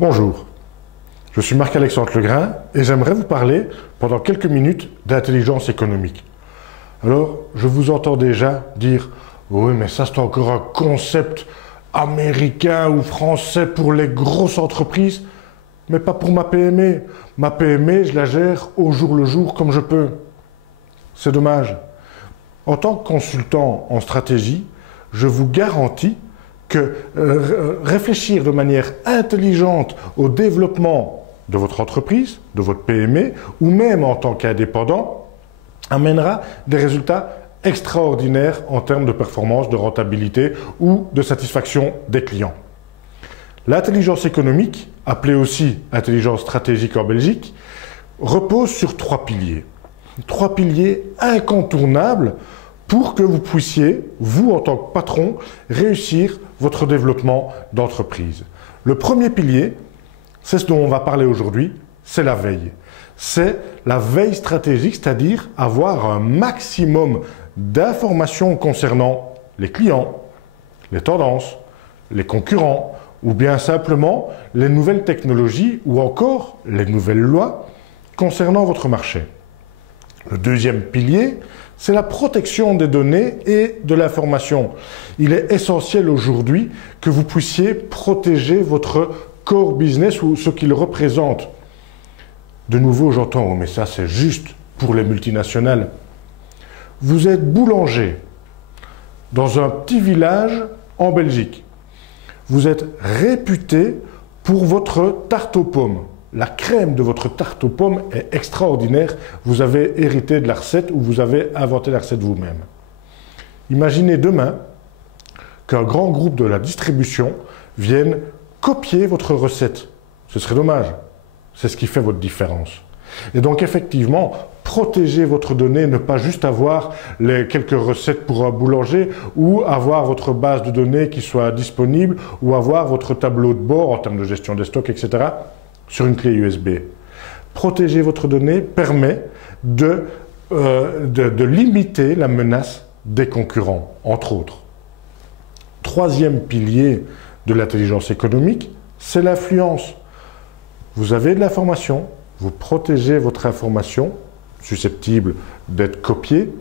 Bonjour, je suis Marc-Alexandre Legrain et j'aimerais vous parler pendant quelques minutes d'intelligence économique. Alors, je vous entends déjà dire « Oui, mais ça c'est encore un concept américain ou français pour les grosses entreprises, mais pas pour ma PME. Ma PME, je la gère au jour le jour comme je peux. » C'est dommage. En tant que consultant en stratégie, je vous garantis que réfléchir de manière intelligente au développement de votre entreprise, de votre PME, ou même en tant qu'indépendant, amènera des résultats extraordinaires en termes de performance, de rentabilité ou de satisfaction des clients. L'intelligence économique, appelée aussi intelligence stratégique en Belgique, repose sur trois piliers. Trois piliers incontournables pour que vous puissiez, vous en tant que patron, réussir votre développement d'entreprise. Le premier pilier, c'est ce dont on va parler aujourd'hui, c'est la veille. C'est la veille stratégique, c'est-à-dire avoir un maximum d'informations concernant les clients, les tendances, les concurrents, ou bien simplement les nouvelles technologies ou encore les nouvelles lois concernant votre marché. Le deuxième pilier, c'est la protection des données et de l'information. Il est essentiel aujourd'hui que vous puissiez protéger votre core business ou ce qu'il représente. De nouveau, j'entends, oh, mais ça c'est juste pour les multinationales. Vous êtes boulanger dans un petit village en Belgique. Vous êtes réputé pour votre tarte aux pommes. La crème de votre tarte aux pommes est extraordinaire. Vous avez hérité de la recette ou vous avez inventé la recette vous-même. Imaginez demain qu'un grand groupe de la distribution vienne copier votre recette. Ce serait dommage. C'est ce qui fait votre différence. Et donc effectivement, protéger votre donnée, ne pas juste avoir les quelques recettes pour un boulanger ou avoir votre base de données qui soit disponible ou avoir votre tableau de bord en termes de gestion des stocks, etc. sur une clé USB. Protéger votre donnée permet de limiter la menace des concurrents, entre autres. Troisième pilier de l'intelligence économique, c'est l'influence. Vous avez de l'information, vous protégez votre information, susceptible d'être copiée,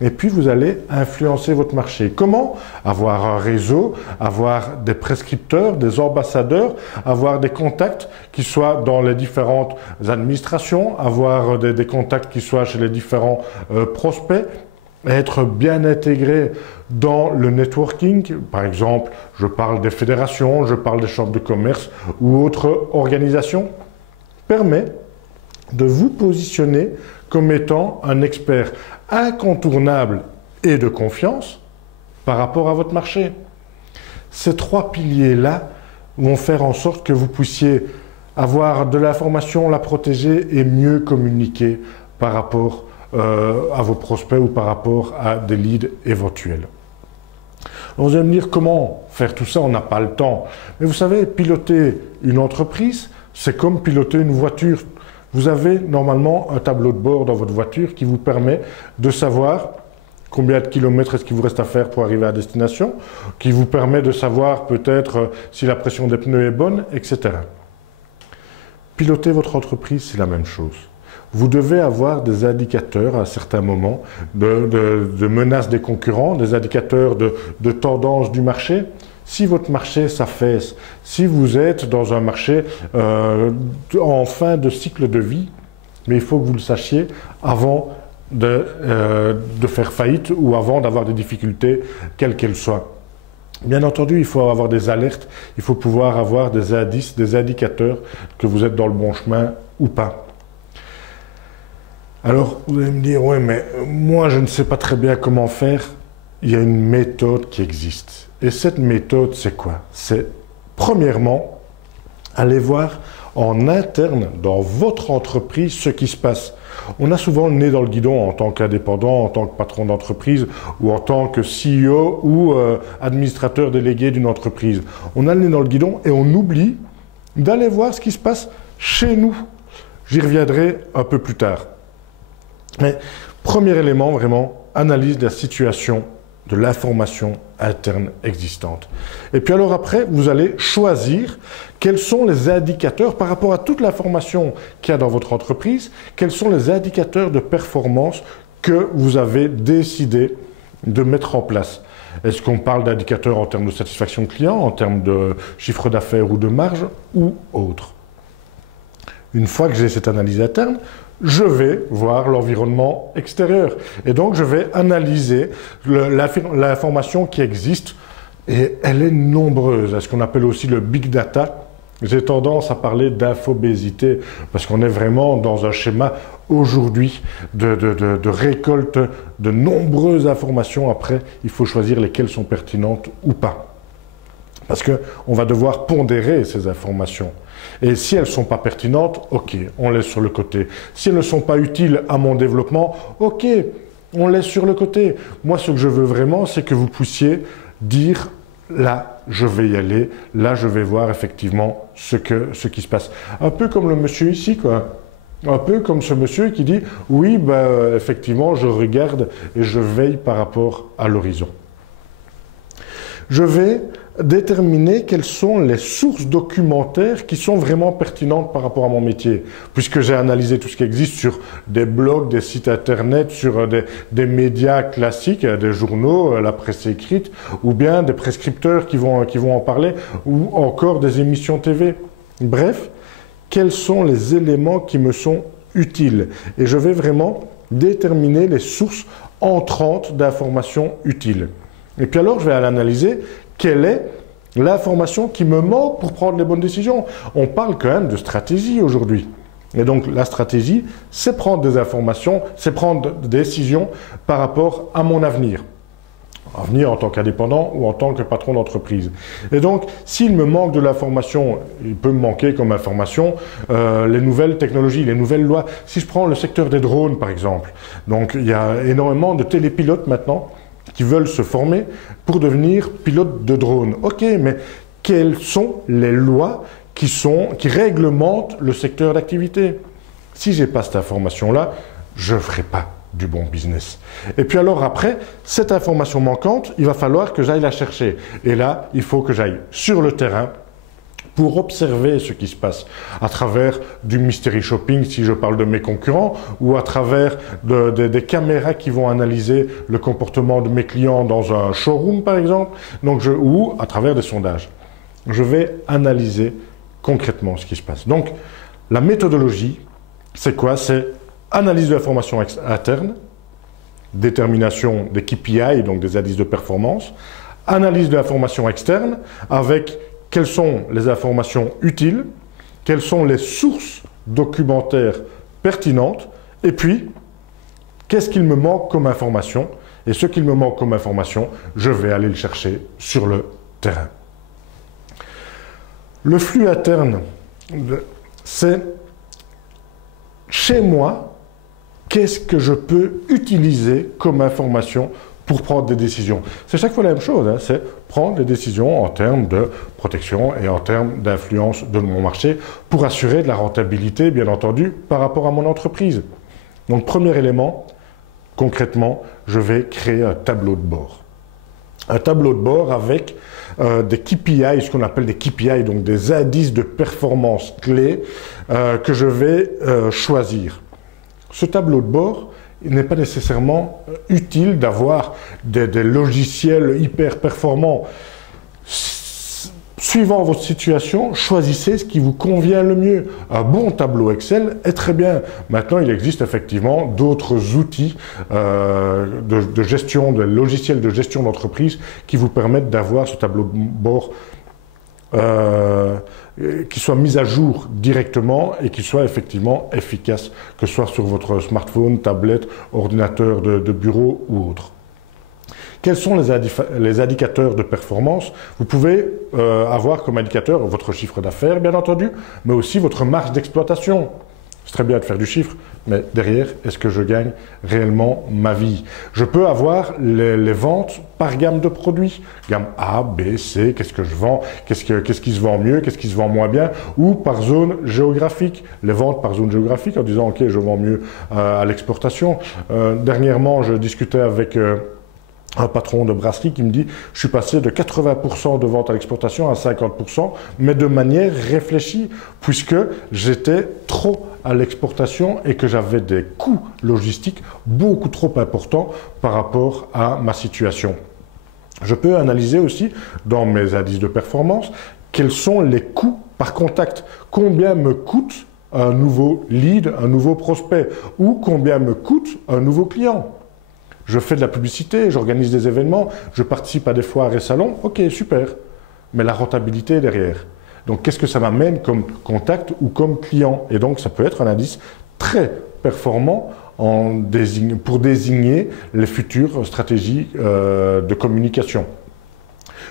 et puis vous allez influencer votre marché. Comment? Avoir un réseau, avoir des prescripteurs, des ambassadeurs, avoir des contacts qui soient dans les différentes administrations, avoir des contacts qui soient chez les différents prospects, être bien intégré dans le networking. Par exemple, je parle des fédérations, je parle des chambres de commerce ou autres organisations, permet de vous positionner comme étant un expert incontournable et de confiance par rapport à votre marché. Ces trois piliers-là vont faire en sorte que vous puissiez avoir de l'information, la protéger et mieux communiquer par rapport à vos prospects ou par rapport à des leads éventuels. Vous allez me dire comment faire tout ça, on n'a pas le temps. Mais vous savez, piloter une entreprise, c'est comme piloter une voiture. Vous avez normalement un tableau de bord dans votre voiture qui vous permet de savoir combien de kilomètres est-ce qu'il vous reste à faire pour arriver à destination, qui vous permet de savoir peut-être si la pression des pneus est bonne, etc. Piloter votre entreprise, c'est la même chose. Vous devez avoir des indicateurs à certains moments de menaces des concurrents, des indicateurs de tendance du marché. Si votre marché s'affaisse, si vous êtes dans un marché en fin de cycle de vie, mais il faut que vous le sachiez avant de faire faillite ou avant d'avoir des difficultés, quelles qu'elles soient. Bien entendu, il faut avoir des alertes, il faut pouvoir avoir des indices, des indicateurs que vous êtes dans le bon chemin ou pas. Alors, vous allez me dire, oui, mais moi, je ne sais pas très bien comment faire. Il y a une méthode qui existe. Et cette méthode, c'est quoi? C'est, premièrement, aller voir en interne, dans votre entreprise, ce qui se passe. On a souvent le nez dans le guidon en tant qu'indépendant, en tant que patron d'entreprise ou en tant que CEO ou administrateur délégué d'une entreprise. On a le nez dans le guidon et on oublie d'aller voir ce qui se passe chez nous. J'y reviendrai un peu plus tard. Mais premier élément, vraiment, analyse de la situation de l'information interne existante. Et puis alors après, vous allez choisir quels sont les indicateurs par rapport à toute l'information qu'il y a dans votre entreprise, quels sont les indicateurs de performance que vous avez décidé de mettre en place. Est-ce qu'on parle d'indicateurs en termes de satisfaction client, en termes de chiffre d'affaires ou de marge, ou autre? Une fois que j'ai cette analyse interne, je vais voir l'environnement extérieur. Et donc, je vais analyser l'information qui existe. Et elle est nombreuse. Ce qu'on appelle aussi le big data. J'ai tendance à parler d'infobésité parce qu'on est vraiment dans un schéma aujourd'hui de récolte de nombreuses informations. Après, il faut choisir lesquelles sont pertinentes ou pas. Parce qu'on va devoir pondérer ces informations. Et si elles ne sont pas pertinentes, ok, on laisse sur le côté. Si elles ne sont pas utiles à mon développement, ok, on laisse sur le côté. Moi, ce que je veux vraiment, c'est que vous puissiez dire, là, je vais y aller, là, je vais voir effectivement ce qui se passe. Un peu comme le monsieur ici, quoi. Un peu comme ce monsieur qui dit, oui, ben, effectivement, je regarde et je veille par rapport à l'horizon. Je vais déterminer quelles sont les sources documentaires qui sont vraiment pertinentes par rapport à mon métier. Puisque j'ai analysé tout ce qui existe sur des blogs, des sites internet, sur des médias classiques, des journaux, la presse écrite, ou bien des prescripteurs qui vont en parler, ou encore des émissions TV. Bref, quels sont les éléments qui me sont utiles? Et je vais vraiment déterminer les sources entrantes d'informations utiles. Et puis alors, je vais aller analyser quelle est l'information qui me manque pour prendre les bonnes décisions. On parle quand même de stratégie aujourd'hui. Et donc, la stratégie, c'est prendre des informations, c'est prendre des décisions par rapport à mon avenir. Avenir en tant qu'indépendant ou en tant que patron d'entreprise. Et donc, s'il me manque de l'information, il peut me manquer comme information les nouvelles technologies, les nouvelles lois. Si je prends le secteur des drones, par exemple, donc il y a énormément de télépilotes maintenant qui veulent se former pour devenir pilote de drone. Ok, mais quelles sont les lois qui réglementent le secteur d'activité? Si je n'ai pas cette information-là, je ne ferai pas du bon business. Et puis alors après, cette information manquante, il va falloir que j'aille la chercher. Et là, il faut que j'aille sur le terrain pour observer ce qui se passe à travers du mystery shopping, si je parle de mes concurrents, ou à travers des caméras qui vont analyser le comportement de mes clients dans un showroom, par exemple, ou à travers des sondages. Je vais analyser concrètement ce qui se passe. Donc, la méthodologie, c'est quoi? C'est analyse de l'information interne, détermination des KPI, donc des indices de performance, analyse de l'information externe avec quelles sont les informations utiles, quelles sont les sources documentaires pertinentes, et puis, qu'est-ce qu'il me manque comme information? Et ce qu'il me manque comme information, je vais aller le chercher sur le terrain. Le flux interne, c'est chez moi, qu'est-ce que je peux utiliser comme information pour prendre des décisions. C'est chaque fois la même chose, hein, c'est prendre des décisions en termes de protection et en termes d'influence de mon marché pour assurer de la rentabilité, bien entendu, par rapport à mon entreprise. Donc, premier élément, concrètement, je vais créer un tableau de bord. Un tableau de bord avec des KPI, ce qu'on appelle des KPI, donc des indices de performance clés que je vais choisir. Ce tableau de bord, il n'est pas nécessairement utile d'avoir des logiciels hyper performants. Suivant votre situation, choisissez ce qui vous convient le mieux. Un bon tableau Excel est très bien. Maintenant, il existe effectivement d'autres outils de gestion, de logiciels de gestion d'entreprise qui vous permettent d'avoir ce tableau de bord qui soit mis à jour directement et qui soit effectivement efficace, que ce soit sur votre smartphone, tablette, ordinateur de bureau ou autre. Quels sont les indicateurs de performance? Vous pouvez avoir comme indicateur votre chiffre d'affaires, bien entendu, mais aussi votre marge d'exploitation. C'est très bien de faire du chiffre, mais derrière, est-ce que je gagne réellement ma vie? Je peux avoir les ventes par gamme de produits. Gamme A, B, C, qu'est-ce que je vends? Qu'est-ce qui se vend mieux? Qu'est-ce qui se vend moins bien? Ou par zone géographique. Les ventes par zone géographique en disant, OK, je vends mieux à l'exportation. Dernièrement, je discutais avec un patron de brasserie qui me dit « Je suis passé de 80% de vente à l'exportation à 50%, mais de manière réfléchie, puisque j'étais trop à l'exportation et que j'avais des coûts logistiques beaucoup trop importants par rapport à ma situation. » Je peux analyser aussi dans mes indices de performance quels sont les coûts par contact. Combien me coûte un nouveau lead, un nouveau prospect, ou combien me coûte un nouveau client. Je fais de la publicité, j'organise des événements, je participe à des foires et salons, ok, super. Mais la rentabilité est derrière. Donc, qu'est-ce que ça m'amène comme contact ou comme client? Et donc, ça peut être un indice très performant pour désigner les futures stratégies de communication.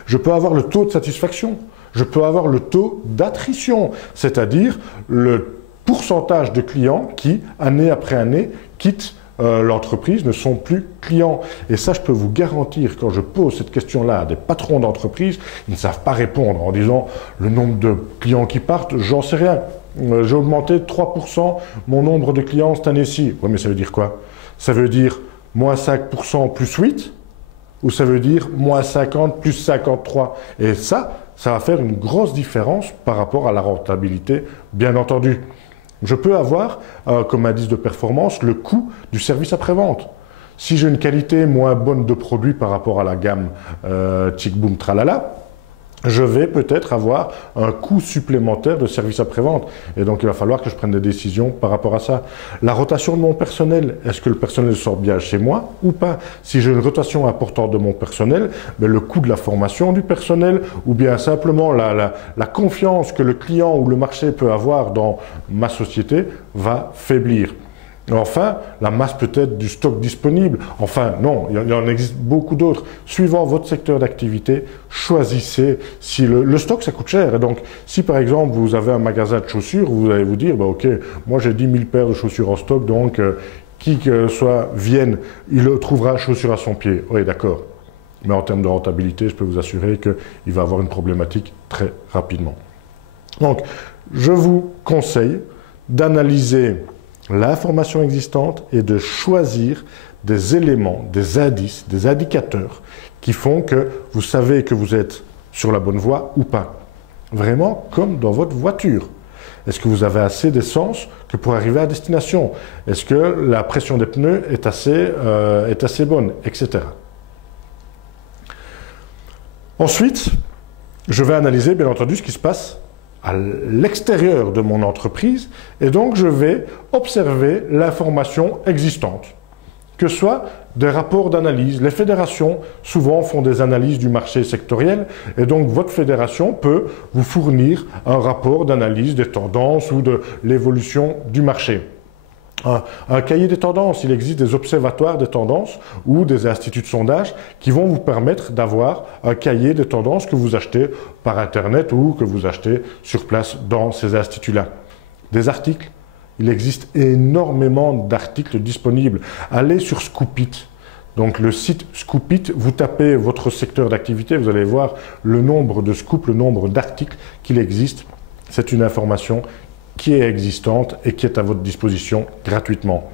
Je peux avoir le taux de satisfaction, je peux avoir le taux d'attrition, c'est-à-dire le pourcentage de clients qui, année après année, quittent l'entreprise, ne sont plus clients. Et ça, je peux vous garantir, quand je pose cette question-là à des patrons d'entreprise, ils ne savent pas répondre en disant le nombre de clients qui partent, j'en sais rien. J'ai augmenté de 3% mon nombre de clients cette année-ci. Oui, mais ça veut dire quoi? Ça veut dire moins 5% plus 8, ou ça veut dire moins 50 plus 53. Et ça va faire une grosse différence par rapport à la rentabilité, bien entendu. Je peux avoir comme indice de performance le coût du service après-vente. Si j'ai une qualité moins bonne de produit par rapport à la gamme Tchic Boom Tralala, je vais peut-être avoir un coût supplémentaire de service après-vente. Et donc, il va falloir que je prenne des décisions par rapport à ça. La rotation de mon personnel, est-ce que le personnel sort bien chez moi ou pas? Si j'ai une rotation importante de mon personnel, ben le coût de la formation du personnel ou bien simplement la confiance que le client ou le marché peut avoir dans ma société va faiblir. Enfin, la masse peut-être du stock disponible. Enfin, non, il y en existe beaucoup d'autres. Suivant votre secteur d'activité, choisissez. Si le stock, ça coûte cher. Et donc, si par exemple, vous avez un magasin de chaussures, vous allez vous dire, bah, OK, moi j'ai 10 000 paires de chaussures en stock, donc qui que soit vienne, il trouvera chaussures à son pied. Oui, d'accord. Mais en termes de rentabilité, je peux vous assurer qu'il va avoir une problématique très rapidement. Donc, je vous conseille d'analyser l'information existante et de choisir des éléments, des indices, des indicateurs qui font que vous savez que vous êtes sur la bonne voie ou pas. Vraiment comme dans votre voiture. Est-ce que vous avez assez d'essence que pour arriver à destination? Est-ce que la pression des pneus est assez bonne, etc. Ensuite, je vais analyser bien entendu ce qui se passe à l'extérieur de mon entreprise et donc je vais observer l'information existante, que ce soit des rapports d'analyse. Les fédérations souvent font des analyses du marché sectoriel et donc votre fédération peut vous fournir un rapport d'analyse des tendances ou de l'évolution du marché. Un cahier des tendances, il existe des observatoires des tendances ou des instituts de sondage qui vont vous permettre d'avoir un cahier des tendances que vous achetez par Internet ou que vous achetez sur place dans ces instituts-là. Des articles, il existe énormément d'articles disponibles. Allez sur Scoopit. Donc le site Scoopit, vous tapez votre secteur d'activité, vous allez voir le nombre de scoops, le nombre d'articles qu'il existe. C'est une information qui est existante et qui est à votre disposition gratuitement.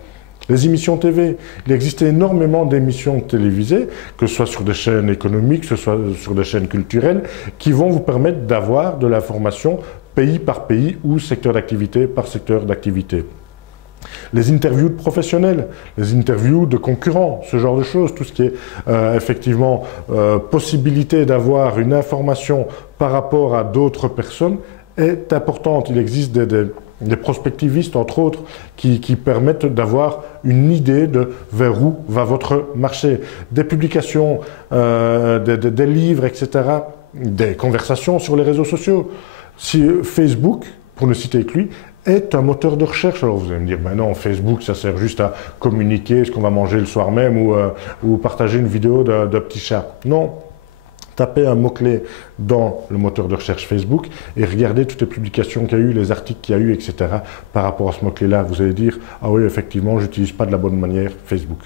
Les émissions TV, il existe énormément d'émissions télévisées, que ce soit sur des chaînes économiques, que ce soit sur des chaînes culturelles, qui vont vous permettre d'avoir de l'information pays par pays ou secteur d'activité par secteur d'activité. Les interviews de professionnels, les interviews de concurrents, ce genre de choses, tout ce qui est effectivement possibilité d'avoir une information par rapport à d'autres personnes, est importante. Il existe des prospectivistes, entre autres, qui permettent d'avoir une idée de vers où va votre marché. Des publications, des livres, etc., des conversations sur les réseaux sociaux. Si Facebook, pour ne citer que lui, est un moteur de recherche. Alors vous allez me dire, ben non, Facebook, ça sert juste à communiquer ce qu'on va manger le soir même ou partager une vidéo de petit chat. Non. Tapez un mot-clé dans le moteur de recherche Facebook et regardez toutes les publications qu'il y a eu, les articles qu'il y a eu, etc. par rapport à ce mot-clé-là. Vous allez dire, ah oui, effectivement, je n'utilise pas de la bonne manière Facebook.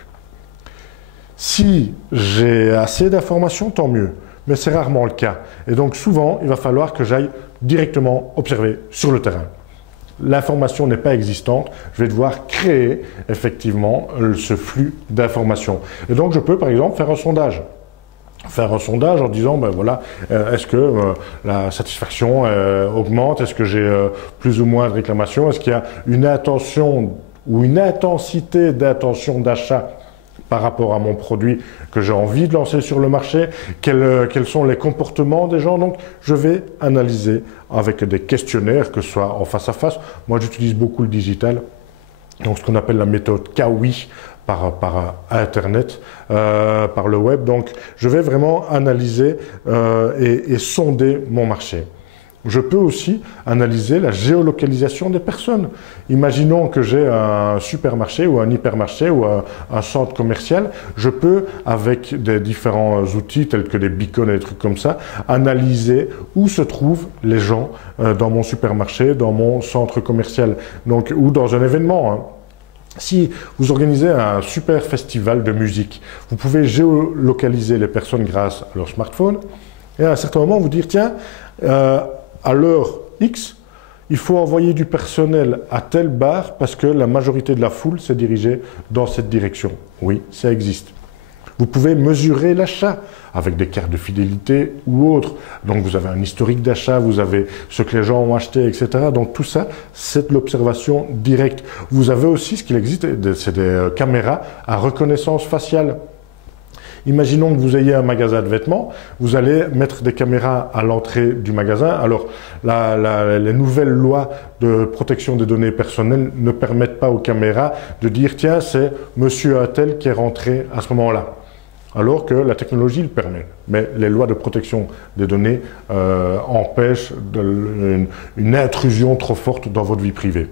Si j'ai assez d'informations, tant mieux. Mais c'est rarement le cas. Et donc souvent, il va falloir que j'aille directement observer sur le terrain. l'information n'est pas existante, je vais devoir créer effectivement ce flux d'informations. Et donc je peux par exemple faire un sondage. Faire un sondage en disant, ben voilà, est-ce que la satisfaction augmente, est-ce que j'ai plus ou moins de réclamations, est-ce qu'il y a une intention ou une intensité d'intention d'achat par rapport à mon produit que j'ai envie de lancer sur le marché, quels sont les comportements des gens. Donc je vais analyser avec des questionnaires, que ce soit en face à face. Moi j'utilise beaucoup le digital, donc ce qu'on appelle la méthode Kawi, par Internet, par le web. Donc, je vais vraiment analyser et sonder mon marché. Je peux aussi analyser la géolocalisation des personnes. Imaginons que j'ai un supermarché ou un hypermarché ou un centre commercial. Je peux, avec des différents outils tels que des beacons et des trucs comme ça, analyser où se trouvent les gens dans mon supermarché, dans mon centre commercial, donc, ou dans un événement, hein. Si vous organisez un super festival de musique, vous pouvez géolocaliser les personnes grâce à leur smartphone et à un certain moment vous dire, tiens, à l'heure X, il faut envoyer du personnel à tel bar parce que la majorité de la foule s'est dirigée dans cette direction. Oui, ça existe. Vous pouvez mesurer l'achat avec des cartes de fidélité ou autres. Donc vous avez un historique d'achat, vous avez ce que les gens ont acheté, etc. Donc tout ça, c'est de l'observation directe. Vous avez aussi ce qu'il existe, c'est des caméras à reconnaissance faciale. Imaginons que vous ayez un magasin de vêtements, vous allez mettre des caméras à l'entrée du magasin. Alors, les nouvelles lois de protection des données personnelles ne permettent pas aux caméras de dire « tiens, c'est monsieur Attel qui est rentré à ce moment-là ». Alors que la technologie le permet. Mais les lois de protection des données empêchent une intrusion trop forte dans votre vie privée.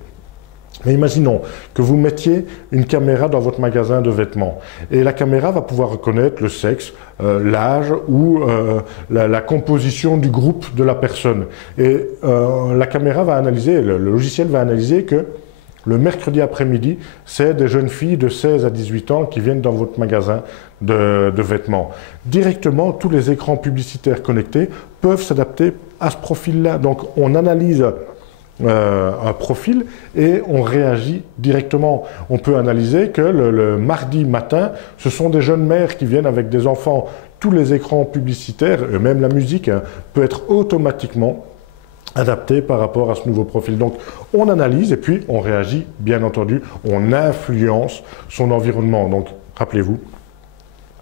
Mais imaginons que vous mettiez une caméra dans votre magasin de vêtements et la caméra va pouvoir reconnaître le sexe, l'âge ou la composition du groupe de la personne. Et la caméra va analyser, le logiciel va analyser que le mercredi après-midi, c'est des jeunes filles de 16 à 18 ans qui viennent dans votre magasin de vêtements. Directement, tous les écrans publicitaires connectés peuvent s'adapter à ce profil-là. Donc, on analyse un profil et on réagit directement. On peut analyser que le mardi matin, ce sont des jeunes mères qui viennent avec des enfants. Tous les écrans publicitaires, et même la musique, hein, peut être automatiquement adapté par rapport à ce nouveau profil. Donc, on analyse et puis on réagit, bien entendu, on influence son environnement. Donc, rappelez-vous,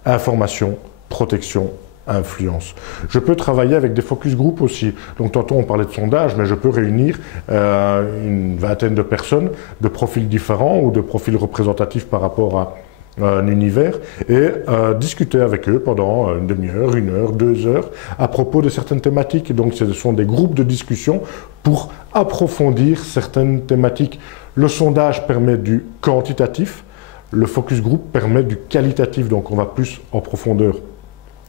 information, protection, influence. Je peux travailler avec des focus group aussi. Donc, tantôt on parlait de sondage, mais je peux réunir une vingtaine de personnes de profils différents ou de profils représentatifs par rapport à un univers et discuter avec eux pendant une demi-heure, 1 heure, 2 heures à propos de certaines thématiques. Donc ce sont des groupes de discussion pour approfondir certaines thématiques. Le sondage permet du quantitatif, le focus group permet du qualitatif, donc on va plus en profondeur.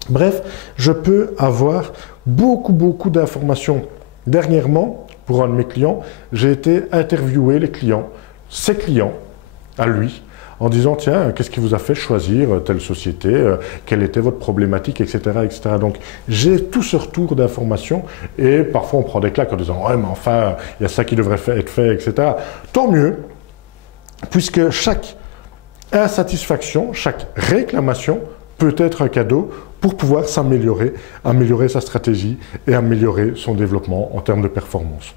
Bref, je peux avoir beaucoup d'informations. Dernièrement, pour un de mes clients, j'ai été interviewer les clients, ses clients, à lui, en disant, tiens, qu'est-ce qui vous a fait choisir telle société, quelle était votre problématique, etc. etc. Donc, j'ai tout ce retour d'informations et parfois on prend des claques en disant, ouais, mais enfin, il y a ça qui devrait être fait, etc. Tant mieux, puisque chaque insatisfaction, chaque réclamation peut être un cadeau pour pouvoir s'améliorer, améliorer sa stratégie et améliorer son développement en termes de performance.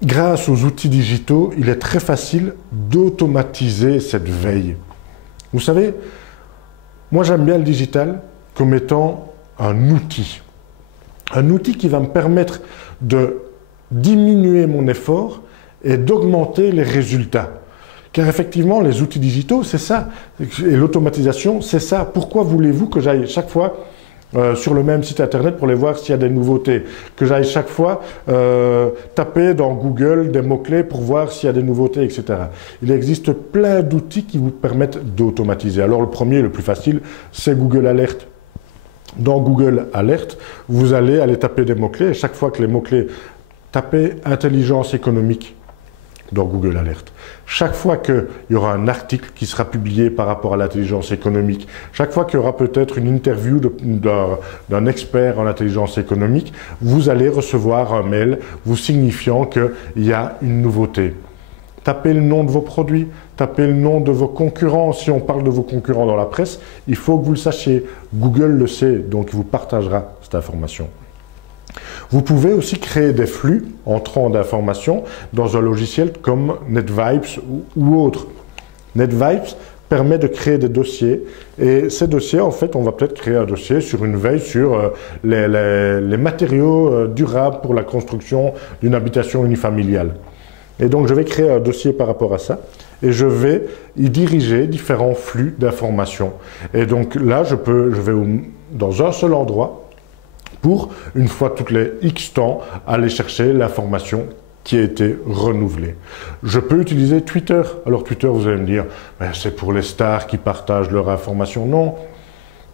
Grâce aux outils digitaux, il est très facile d'automatiser cette veille. Vous savez, moi j'aime bien le digital comme étant un outil. Un outil qui va me permettre de diminuer mon effort et d'augmenter les résultats. Car effectivement, les outils digitaux, c'est ça. Et l'automatisation, c'est ça. Pourquoi voulez-vous que j'aille chaque fois sur le même site internet pour aller voir s'il y a des nouveautés, que j'aille chaque fois taper dans Google des mots-clés pour voir s'il y a des nouveautés, etc. Il existe plein d'outils qui vous permettent d'automatiser. Alors le premier, le plus facile, c'est Google Alert. Dans Google Alert, vous allez taper des mots-clés et chaque fois que les mots-clés, tapez intelligence économique dans Google Alert. Chaque fois qu'il y aura un article qui sera publié par rapport à l'intelligence économique, chaque fois qu'il y aura peut-être une interview d'un expert en intelligence économique, vous allez recevoir un mail vous signifiant qu'il y a une nouveauté. Tapez le nom de vos produits, tapez le nom de vos concurrents. Si on parle de vos concurrents dans la presse, il faut que vous le sachiez. Google le sait, donc il vous partagera cette information. Vous pouvez aussi créer des flux entrants d'informations dans un logiciel comme NetVibes ou autre. NetVibes permet de créer des dossiers et ces dossiers, en fait, on va peut-être créer un dossier sur une veille sur les matériaux durables pour la construction d'une habitation unifamiliale. Et donc, je vais créer un dossier par rapport à ça et je vais y diriger différents flux d'informations. Et donc là, je vais dans un seul endroit pour, une fois toutes les X temps, aller chercher l'information qui a été renouvelée. Je peux utiliser Twitter. Alors Twitter, vous allez me dire, c'est pour les stars qui partagent leur information. Non.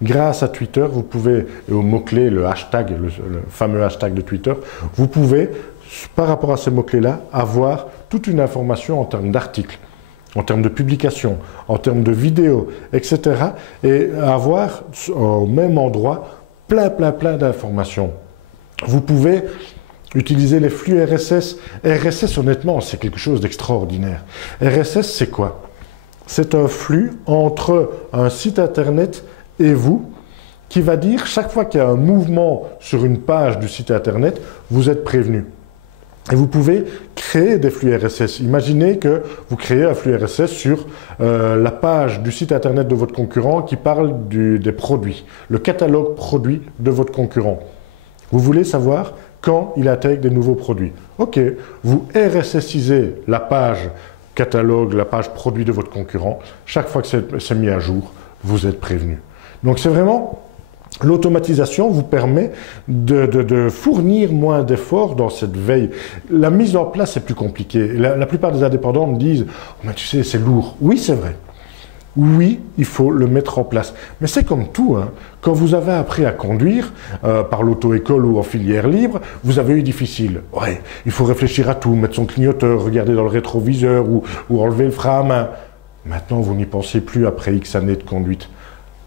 Grâce à Twitter, vous pouvez, et au mot-clé, le hashtag, le fameux hashtag de Twitter, vous pouvez, par rapport à ces mots-clés-là, avoir toute une information en termes d'articles, en termes de publications, en termes de vidéos, etc. Et avoir au même endroit plein d'informations. Vous pouvez utiliser les flux RSS. RSS, honnêtement, c'est quelque chose d'extraordinaire. RSS, c'est quoi? C'est un flux entre un site internet et vous, qui va dire, chaque fois qu'il y a un mouvement sur une page du site internet, vous êtes prévenu. Et vous pouvez créer des flux RSS. Imaginez que vous créez un flux RSS sur la page du site internet de votre concurrent qui parle des produits, le catalogue produit de votre concurrent. Vous voulez savoir quand il intègre des nouveaux produits. Ok, vous RSSisez la page catalogue, la page produit de votre concurrent. Chaque fois que c'est mis à jour, vous êtes prévenu. Donc c'est vraiment... L'automatisation vous permet de fournir moins d'efforts dans cette veille. La mise en place est plus compliquée. La plupart des indépendants me disent oh, « tu sais, c'est lourd ». Oui, c'est vrai. Oui, il faut le mettre en place. Mais c'est comme tout. Hein. Quand vous avez appris à conduire, par l'auto-école ou en filière libre, vous avez eu difficile. Ouais, il faut réfléchir à tout, mettre son clignoteur, regarder dans le rétroviseur ou enlever le frein à main. Maintenant, vous n'y pensez plus après X années de conduite.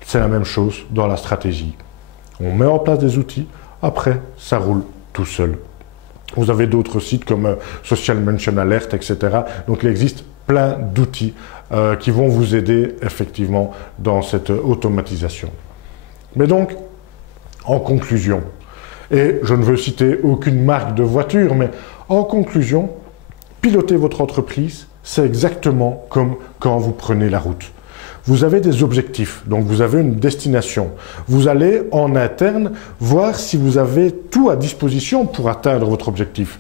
C'est la même chose dans la stratégie. On met en place des outils, après, ça roule tout seul. Vous avez d'autres sites comme Social Mention Alert, etc. Donc, il existe plein d'outils qui vont vous aider effectivement dans cette automatisation. Mais donc, en conclusion, et je ne veux citer aucune marque de voiture, mais en conclusion, piloter votre entreprise, c'est exactement comme quand vous prenez la route. Vous avez des objectifs, donc vous avez une destination. Vous allez en interne voir si vous avez tout à disposition pour atteindre votre objectif.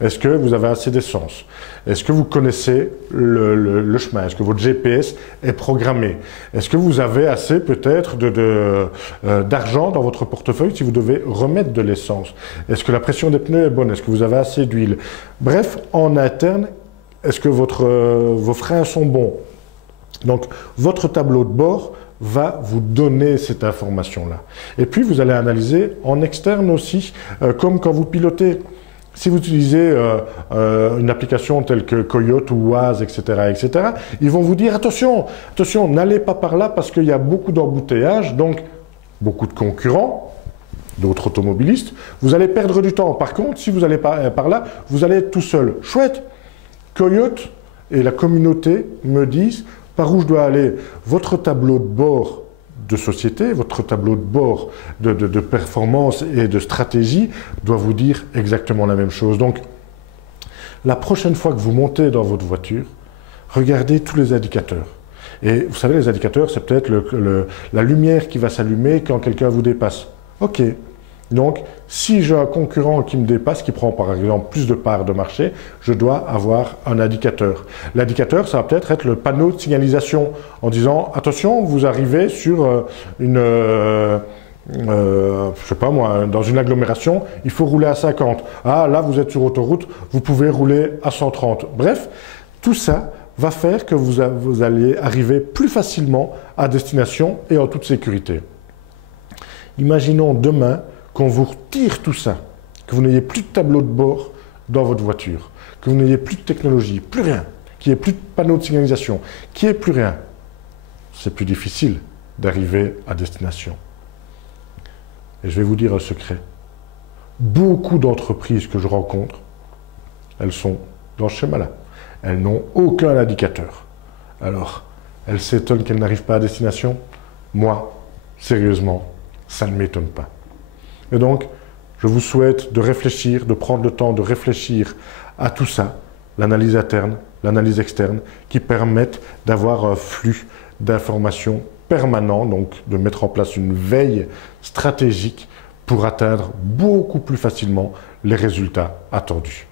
Est-ce que vous avez assez d'essence? Est-ce que vous connaissez le chemin? Est-ce que votre GPS est programmé? Est-ce que vous avez assez peut-être d'argent dans votre portefeuille si vous devez remettre de l'essence? Est-ce que la pression des pneus est bonne? Est-ce que vous avez assez d'huile? Bref, en interne, est-ce que vos freins sont bons? Donc, votre tableau de bord va vous donner cette information-là. Et puis, vous allez analyser en externe aussi, comme quand vous pilotez. Si vous utilisez une application telle que Coyote ou Waze, etc., ils vont vous dire attention, n'allez pas par là parce qu'il y a beaucoup d'embouteillages, donc beaucoup de concurrents, d'autres automobilistes. Vous allez perdre du temps. Par contre, si vous allez par là, vous allez être tout seul. Chouette. Coyote et la communauté me disent par où je dois aller. Votre tableau de bord de société, votre tableau de bord de performance et de stratégie doit vous dire exactement la même chose. Donc, la prochaine fois que vous montez dans votre voiture, regardez tous les indicateurs. Et vous savez, les indicateurs, c'est peut-être la lumière qui va s'allumer quand quelqu'un vous dépasse. Ok. Donc, si j'ai un concurrent qui me dépasse, qui prend par exemple plus de parts de marché, je dois avoir un indicateur. L'indicateur, ça va peut-être être le panneau de signalisation en disant « Attention, vous arrivez sur je sais pas moi, dans une agglomération, il faut rouler à 50. Ah, là, vous êtes sur autoroute, vous pouvez rouler à 130. » Bref, tout ça va faire que vous allez arriver plus facilement à destination et en toute sécurité. Imaginons demain qu'on vous retire tout ça, que vous n'ayez plus de tableau de bord dans votre voiture, que vous n'ayez plus de technologie, plus rien, qu'il n'y ait plus de panneaux de signalisation, qu'il n'y ait plus rien, c'est plus difficile d'arriver à destination. Et je vais vous dire un secret. Beaucoup d'entreprises que je rencontre, elles sont dans ce schéma-là. Elles n'ont aucun indicateur. Alors, elles s'étonnent qu'elles n'arrivent pas à destination. Moi, sérieusement, ça ne m'étonne pas. Et donc, je vous souhaite de réfléchir, de prendre le temps de réfléchir à tout ça, l'analyse interne, l'analyse externe, qui permettent d'avoir un flux d'informations permanent, donc de mettre en place une veille stratégique pour atteindre beaucoup plus facilement les résultats attendus.